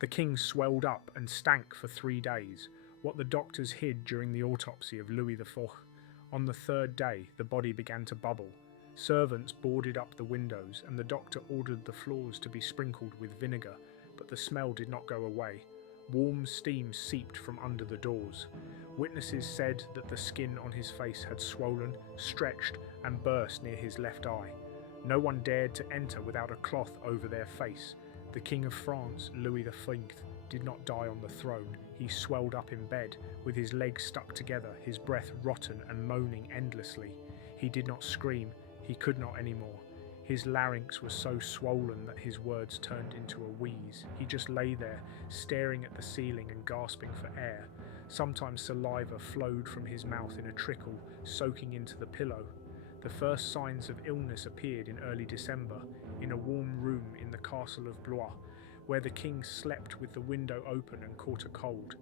The king swelled up and stank for 3 days, what the doctors hid during the autopsy of Louis IV. On the 3rd day, the body began to bubble. Servants boarded up the windows, and the doctor ordered the floors to be sprinkled with vinegar, but the smell did not go away. Warm steam seeped from under the doors. Witnesses said that the skin on his face had swollen, stretched, and burst near his left eye. No one dared to enter without a cloth over their face. The King of France, Louis V, did not die on the throne. He swelled up in bed, with his legs stuck together, his breath rotten and moaning endlessly. He did not scream, he could not anymore. His larynx was so swollen that his words turned into a wheeze. He just lay there, staring at the ceiling and gasping for air. Sometimes saliva flowed from his mouth in a trickle, soaking into the pillow. The first signs of illness appeared in early December, in a warm room in the castle of Blois, where the king slept with the window open and caught a cold.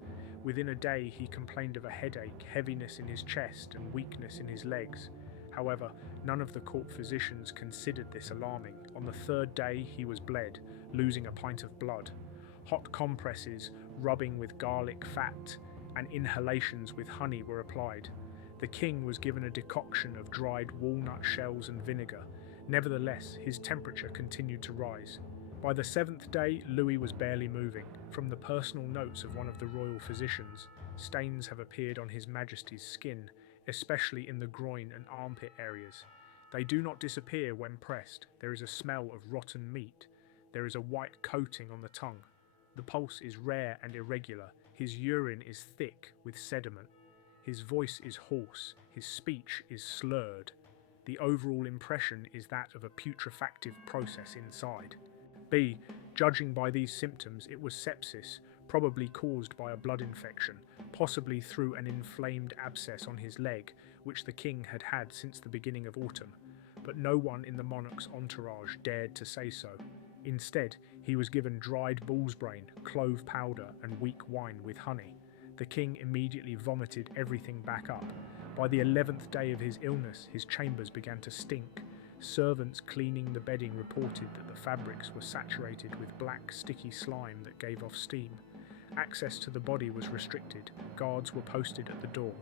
Within a day he complained of a headache, heaviness in his chest, and weakness in his legs. However, none of the court physicians considered this alarming. On the 3rd day he was bled, losing a pint of blood. Hot compresses, rubbing with garlic fat, and inhalations with honey were applied. The king was given a decoction of dried walnut shells and vinegar. Nevertheless, his temperature continued to rise. By the 7th day, Louis was barely moving. From the personal notes of one of the royal physicians, stains have appeared on His Majesty's skin, especially in the groin and armpit areas. They do not disappear when pressed. There is a smell of rotten meat. There is a white coating on the tongue. The pulse is rare and irregular. His urine is thick with sediment. His voice is hoarse. His speech is slurred. The overall impression is that of a putrefactive process inside. B. Judging by these symptoms, it was sepsis, probably caused by a blood infection, possibly through an inflamed abscess on his leg, which the king had had since the beginning of autumn. But no one in the monarch's entourage dared to say so. Instead, he was given dried bull's brain, clove powder, and weak wine with honey. The king immediately vomited everything back up. By the 11th day of his illness, his chambers began to stink. Servants cleaning the bedding reported that the fabrics were saturated with black, sticky slime that gave off steam. Access to the body was restricted. Guards were posted at the door.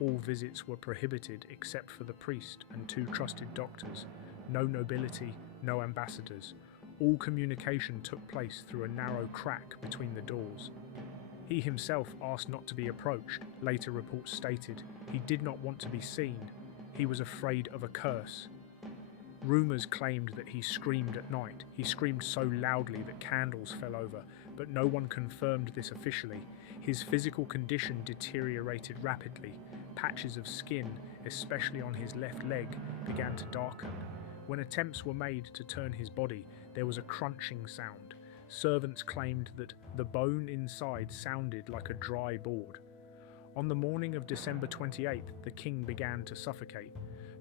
All visits were prohibited except for the priest and 2 trusted doctors. No nobility, no ambassadors. All communication took place through a narrow crack between the doors. He himself asked not to be approached. Later reports stated he did not want to be seen. He was afraid of a curse. Rumours claimed that he screamed at night. He screamed so loudly that candles fell over, but no one confirmed this officially. His physical condition deteriorated rapidly. Patches of skin, especially on his left leg, began to darken. When attempts were made to turn his body, there was a crunching sound. Servants claimed that the bone inside sounded like a dry board. On the morning of December 28th, the king began to suffocate.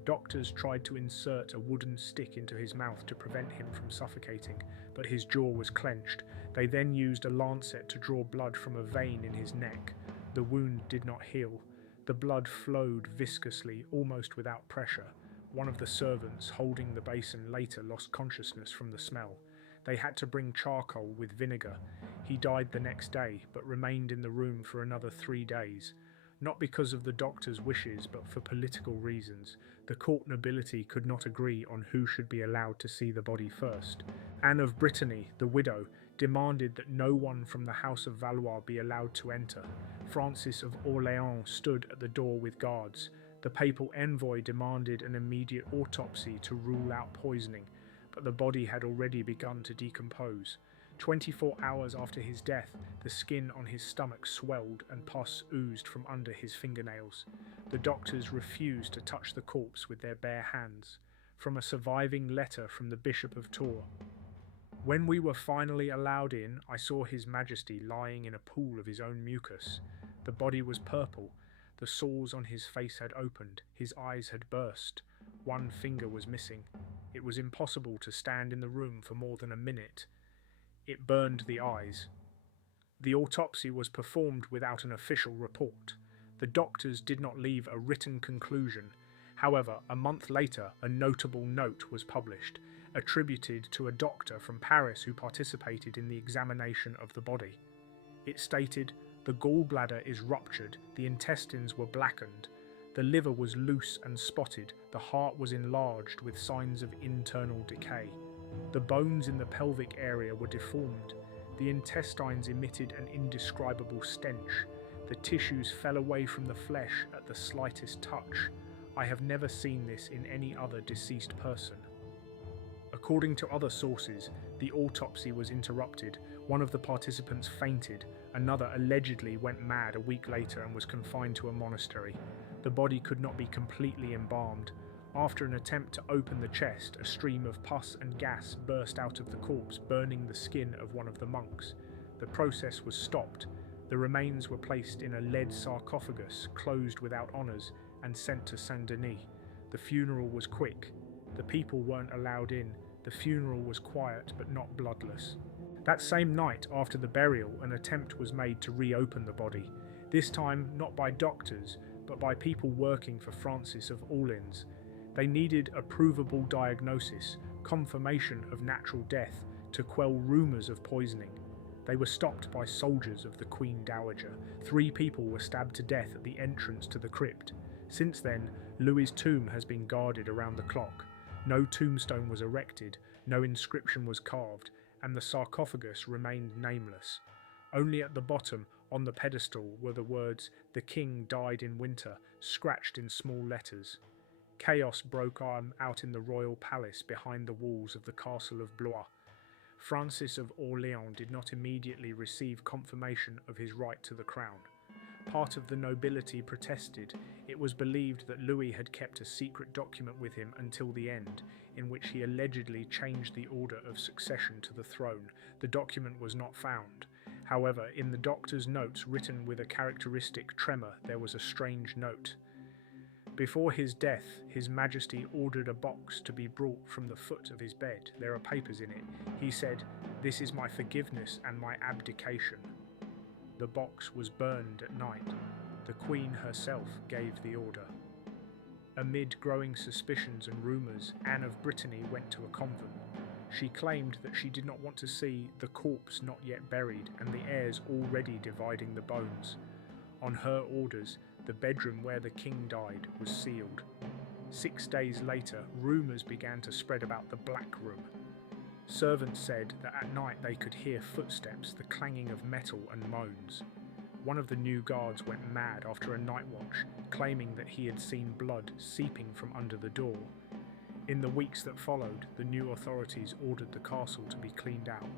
Doctors tried to insert a wooden stick into his mouth to prevent him from suffocating, but his jaw was clenched. They then used a lancet to draw blood from a vein in his neck. The wound did not heal. The blood flowed viscously, almost without pressure. One of the servants holding the basin later lost consciousness from the smell. They had to bring charcoal with vinegar. He died the next day, but remained in the room for another 3 days. Not because of the doctor's wishes, but for political reasons. The court nobility could not agree on who should be allowed to see the body first. Anne of Brittany, the widow, demanded that no one from the House of Valois be allowed to enter. Francis of Orléans stood at the door with guards. The papal envoy demanded an immediate autopsy to rule out poisoning, but the body had already begun to decompose. 24 hours after his death, the skin on his stomach swelled and pus oozed from under his fingernails. The doctors refused to touch the corpse with their bare hands. From a surviving letter from the Bishop of Tours. When we were finally allowed in, I saw His Majesty lying in a pool of his own mucus. The body was purple. The sores on his face had opened. His eyes had burst. One finger was missing. It was impossible to stand in the room for more than a minute. It burned the eyes. The autopsy was performed without an official report. The doctors did not leave a written conclusion. However, a month later, a notable note was published. attributed to a doctor from Paris who participated in the examination of the body. It stated, "The gallbladder is ruptured, the intestines were blackened, the liver was loose and spotted, the heart was enlarged with signs of internal decay. The bones in the pelvic area were deformed, the intestines emitted an indescribable stench, the tissues fell away from the flesh at the slightest touch. I have never seen this in any other deceased person." According to other sources, the autopsy was interrupted, one of the participants fainted, another allegedly went mad a week later and was confined to a monastery. The body could not be completely embalmed. After an attempt to open the chest, a stream of pus and gas burst out of the corpse, burning the skin of one of the monks. The process was stopped. The remains were placed in a lead sarcophagus, closed without honours, and sent to Saint-Denis. The funeral was quick. The people weren't allowed in. The funeral was quiet but not bloodless. That same night after the burial, an attempt was made to reopen the body, this time not by doctors, but by people working for Francis of Orleans. They needed a provable diagnosis, confirmation of natural death, to quell rumours of poisoning. They were stopped by soldiers of the Queen Dowager. 3 people were stabbed to death at the entrance to the crypt. Since then, Louis's tomb has been guarded around the clock. No tombstone was erected, no inscription was carved, and the sarcophagus remained nameless. Only at the bottom, on the pedestal, were the words, "The King died in winter," scratched in small letters. Chaos broke out in the royal palace behind the walls of the castle of Blois. Francis of Orleans did not immediately receive confirmation of his right to the crown. Part of the nobility protested. It was believed that Louis had kept a secret document with him until the end, in which he allegedly changed the order of succession to the throne. The document was not found. However, in the doctor's notes written with a characteristic tremor, there was a strange note. Before his death, His Majesty ordered a box to be brought from the foot of his bed. There are papers in it. He said, "This is my forgiveness and my abdication." The box was burned at night. The Queen herself gave the order. Amid growing suspicions and rumours, Anne of Brittany went to a convent. She claimed that she did not want to see the corpse not yet buried and the heirs already dividing the bones. On her orders, the bedroom where the king died was sealed. 6 days later, rumours began to spread about the Black Room. Servants said that at night they could hear footsteps, the clanging of metal and moans. One of the new guards went mad after a night watch, claiming that he had seen blood seeping from under the door. In the weeks that followed, the new authorities ordered the castle to be cleaned out.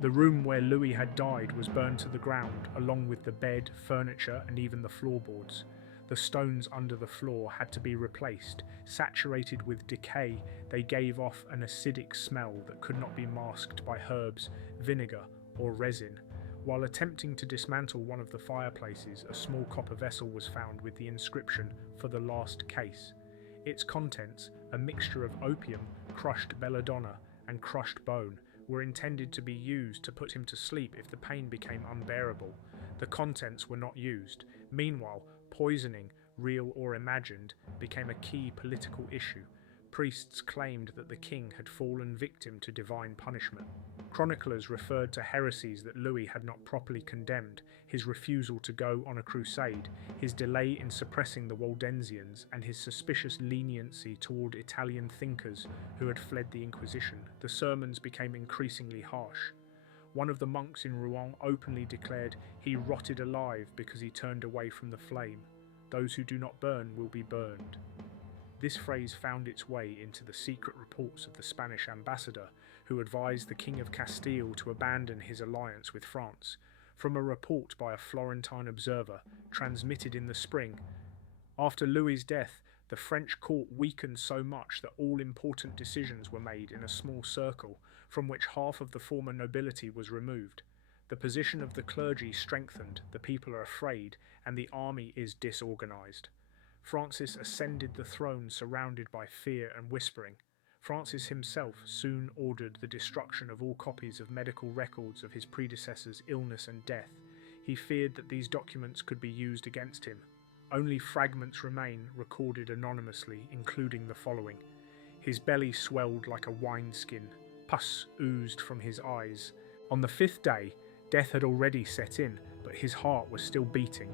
The room where Louis had died was burned to the ground, along with the bed, furniture, and even the floorboards. The stones under the floor had to be replaced. Saturated with decay, they gave off an acidic smell that could not be masked by herbs, vinegar, or resin. While attempting to dismantle one of the fireplaces, a small copper vessel was found with the inscription, "For the last case." Its contents, a mixture of opium, crushed belladonna, and crushed bone, were intended to be used to put him to sleep if the pain became unbearable. The contents were not used. Meanwhile, poisoning, real or imagined, became a key political issue. Priests claimed that the king had fallen victim to divine punishment. Chroniclers referred to heresies that Louis had not properly condemned, his refusal to go on a crusade, his delay in suppressing the Waldensians, and his suspicious leniency toward Italian thinkers who had fled the Inquisition. The sermons became increasingly harsh. One of the monks in Rouen openly declared he rotted alive because he turned away from the flame. Those who do not burn will be burned. This phrase found its way into the secret reports of the Spanish ambassador, who advised the King of Castile to abandon his alliance with France. From a report by a Florentine observer, transmitted in the spring, after Louis's death, the French court weakened so much that all important decisions were made in a small circle, from which half of the former nobility was removed. The position of the clergy strengthened, the people are afraid, and the army is disorganized. Francis ascended the throne surrounded by fear and whispering. Francis himself soon ordered the destruction of all copies of medical records of his predecessor's illness and death. He feared that these documents could be used against him. Only fragments remain, recorded anonymously, including the following. His belly swelled like a wineskin. Pus oozed from his eyes. On the 5th day, death had already set in, but his heart was still beating.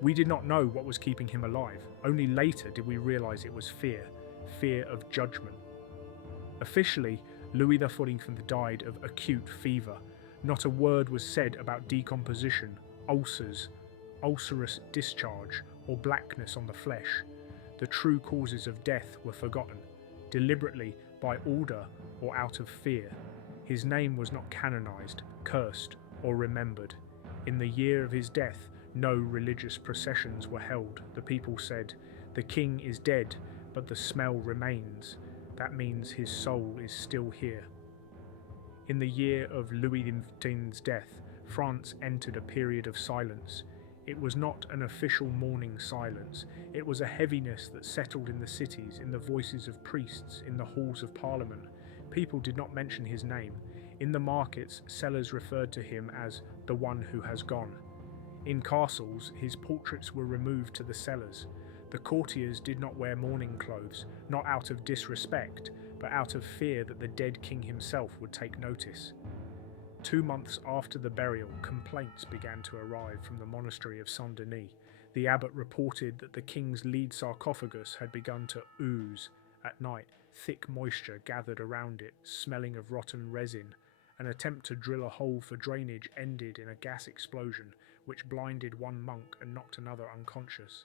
We did not know what was keeping him alive. Only later did we realize it was fear of judgment. Officially, Louis XIV died of acute fever. Not a word was said about decomposition, ulcers, ulcerous discharge, or blackness on the flesh. The true causes of death were forgotten, deliberately, by order or out of fear. His name was not canonized, cursed, or remembered. In the year of his death, no religious processions were held. The people said, "The king is dead, but the smell remains." That means his soul is still here. In the year of Louis XV's death, France entered a period of silence. It was not an official mourning silence. It was a heaviness that settled in the cities, in the voices of priests, in the halls of parliament. People did not mention his name. In the markets, sellers referred to him as the one who has gone. In castles, his portraits were removed to the cellars. The courtiers did not wear mourning clothes, not out of disrespect, but out of fear that the dead king himself would take notice. 2 months after the burial, complaints began to arrive from the monastery of Saint-Denis. The abbot reported that the king's lead sarcophagus had begun to ooze. At night, thick moisture gathered around it, smelling of rotten resin. An attempt to drill a hole for drainage ended in a gas explosion, which blinded one monk and knocked another unconscious.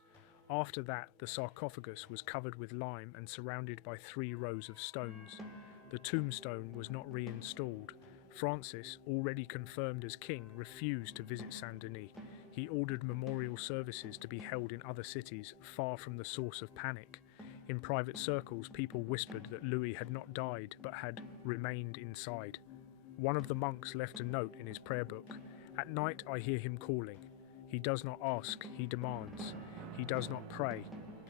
After that, the sarcophagus was covered with lime and surrounded by 3 rows of stones. The tombstone was not reinstalled. Francis, already confirmed as king, refused to visit Saint-Denis. He ordered memorial services to be held in other cities, far from the source of panic. In private circles, people whispered that Louis had not died, but had remained inside. One of the monks left a note in his prayer book. "At night I hear him calling. He does not ask, he demands. He does not pray,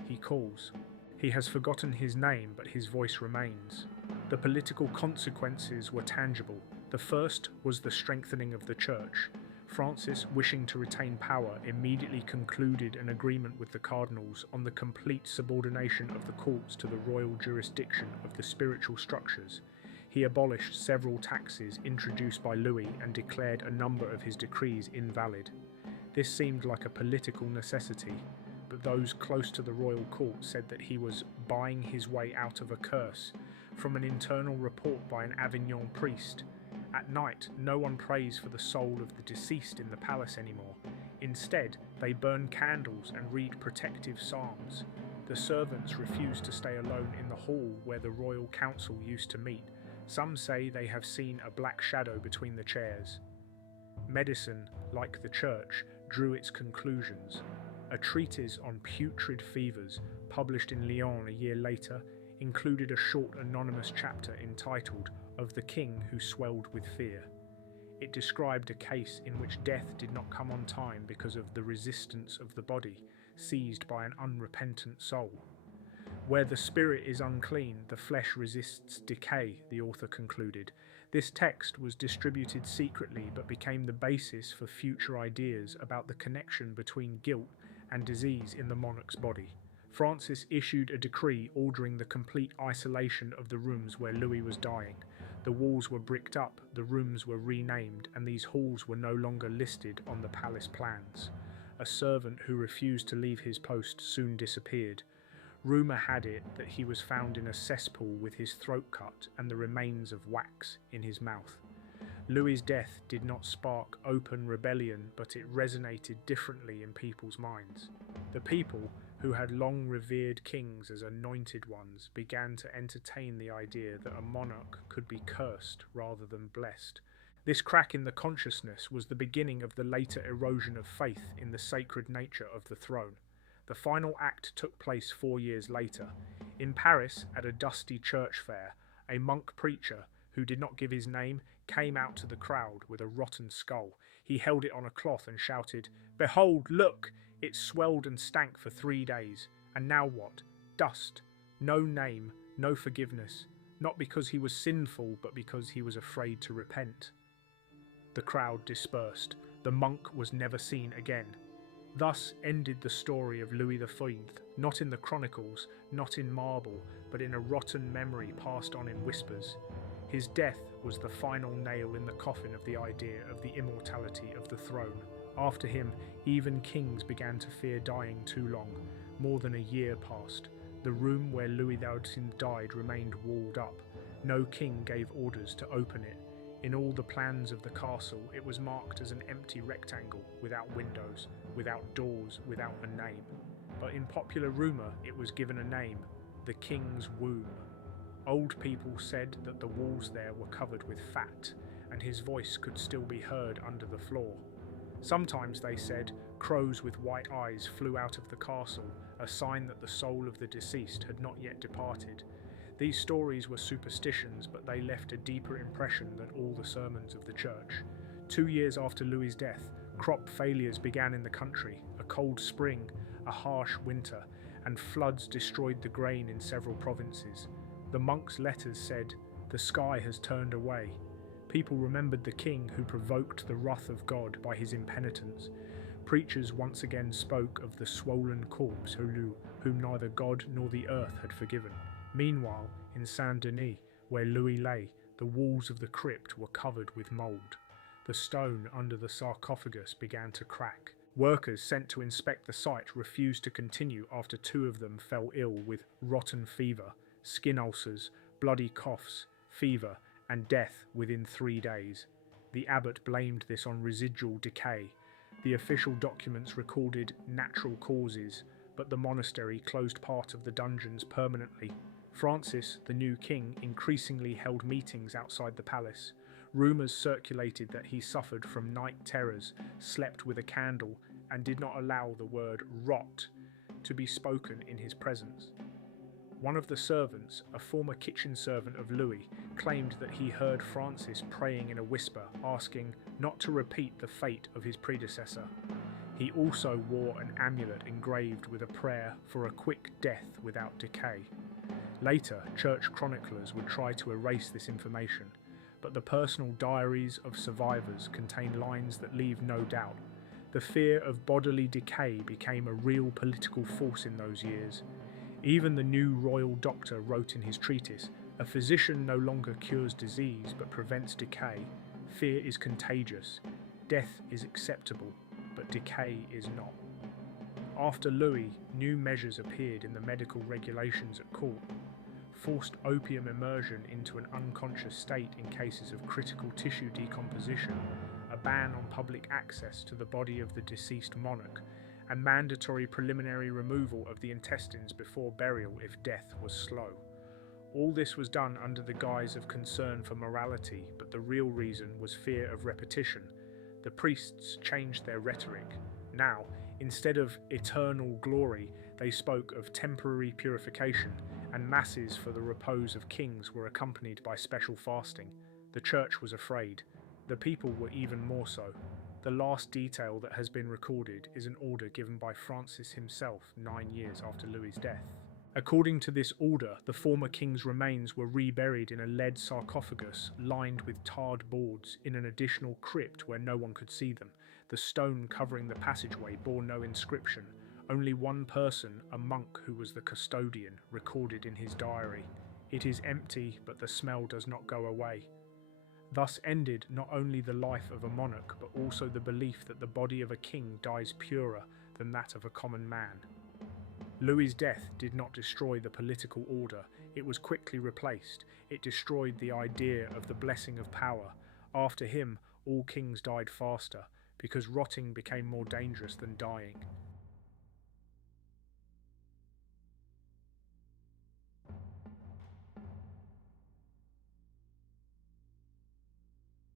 he calls. He has forgotten his name, but his voice remains." The political consequences were tangible. The first was the strengthening of the church. Francis, wishing to retain power, immediately concluded an agreement with the cardinals on the complete subordination of the courts to the royal jurisdiction of the spiritual structures. He abolished several taxes introduced by Louis and declared a number of his decrees invalid. This seemed like a political necessity, but those close to the royal court said that he was buying his way out of a curse. From an internal report by an Avignon priest, "At night, no one prays for the soul of the deceased in the palace anymore. Instead, they burn candles and read protective psalms. The servants refuse to stay alone in the hall where the royal council used to meet. Some say they have seen a black shadow between the chairs." Medicine, like the church, drew its conclusions. A treatise on putrid fevers, published in Lyon a year later, included a short anonymous chapter entitled "Of the King Who Swelled with Fear." It described a case in which death did not come on time because of the resistance of the body, seized by an unrepentant soul. "Where the spirit is unclean, the flesh resists decay," the author concluded. This text was distributed secretly but became the basis for future ideas about the connection between guilt and disease in the monarch's body. Francis issued a decree ordering the complete isolation of the rooms where Louis was dying. The walls were bricked up, the rooms were renamed, and these halls were no longer listed on the palace plans. A servant who refused to leave his post soon disappeared. Rumour had it that he was found in a cesspool with his throat cut and the remains of wax in his mouth. Louis's death did not spark open rebellion, but it resonated differently in people's minds. The people, who had long revered kings as anointed ones, began to entertain the idea that a monarch could be cursed rather than blessed. This crack in the consciousness was the beginning of the later erosion of faith in the sacred nature of the throne. The final act took place 4 years later. In Paris, at a dusty church fair, a monk preacher, who did not give his name, came out to the crowd with a rotten skull. He held it on a cloth and shouted, "Behold, look! It swelled and stank for 3 days. And now what? Dust. No name, no forgiveness. Not because he was sinful, but because he was afraid to repent." The crowd dispersed. The monk was never seen again. Thus ended the story of Louis XIV, not in the chronicles, not in marble, but in a rotten memory passed on in whispers. His death was the final nail in the coffin of the idea of the immortality of the throne. After him, even kings began to fear dying too long. More than a year passed. The room where Louis XIV died remained walled up. No king gave orders to open it. In all the plans of the castle, it was marked as an empty rectangle, without windows, without doors, without a name. But in popular rumour, it was given a name, the King's Womb. Old people said that the walls there were covered with fat, and his voice could still be heard under the floor. Sometimes, they said, crows with white eyes flew out of the castle, a sign that the soul of the deceased had not yet departed. These stories were superstitions, but they left a deeper impression than all the sermons of the church. 2 years after Louis's death, crop failures began in the country, a cold spring, a harsh winter, and floods destroyed the grain in several provinces. The monks' letters said, "The sky has turned away." People remembered the king who provoked the wrath of God by his impenitence. Preachers once again spoke of the swollen corpse whom neither God nor the earth had forgiven. Meanwhile, in Saint-Denis, where Louis lay, the walls of the crypt were covered with mould. The stone under the sarcophagus began to crack. Workers sent to inspect the site refused to continue after 2 of them fell ill with rotten fever, skin ulcers, bloody coughs, fever, and death within 3 days. The abbot blamed this on residual decay. The official documents recorded natural causes, but the monastery closed part of the dungeons permanently. Francis, the new king, increasingly held meetings outside the palace. Rumours circulated that he suffered from night terrors, slept with a candle, and did not allow the word "rot" to be spoken in his presence. One of the servants, a former kitchen servant of Louis, claimed that he heard Francis praying in a whisper, asking not to repeat the fate of his predecessor. He also wore an amulet engraved with a prayer for a quick death without decay. Later, church chroniclers would try to erase this information, but the personal diaries of survivors contain lines that leave no doubt. The fear of bodily decay became a real political force in those years. Even the new royal doctor wrote in his treatise, "A physician no longer cures disease but prevents decay. Fear is contagious. Death is acceptable, but decay is not." After Louis, new measures appeared in the medical regulations at court. Forced opium immersion into an unconscious state in cases of critical tissue decomposition, a ban on public access to the body of the deceased monarch, and mandatory preliminary removal of the intestines before burial if death was slow. All this was done under the guise of concern for morality, but the real reason was fear of repetition. The priests changed their rhetoric. Now, instead of eternal glory, they spoke of temporary purification, and masses for the repose of kings were accompanied by special fasting. The church was afraid. The people were even more so. The last detail that has been recorded is an order given by Francis himself 9 years after Louis's death. According to this order, the former king's remains were reburied in a lead sarcophagus lined with tarred boards in an additional crypt where no one could see them. The stone covering the passageway bore no inscription. Only one person, a monk who was the custodian, recorded in his diary, "It is empty, but the smell does not go away." Thus ended not only the life of a monarch, but also the belief that the body of a king dies purer than that of a common man. Louis's death did not destroy the political order, it was quickly replaced. It destroyed the idea of the blessing of power. After him, all kings died faster, because rotting became more dangerous than dying.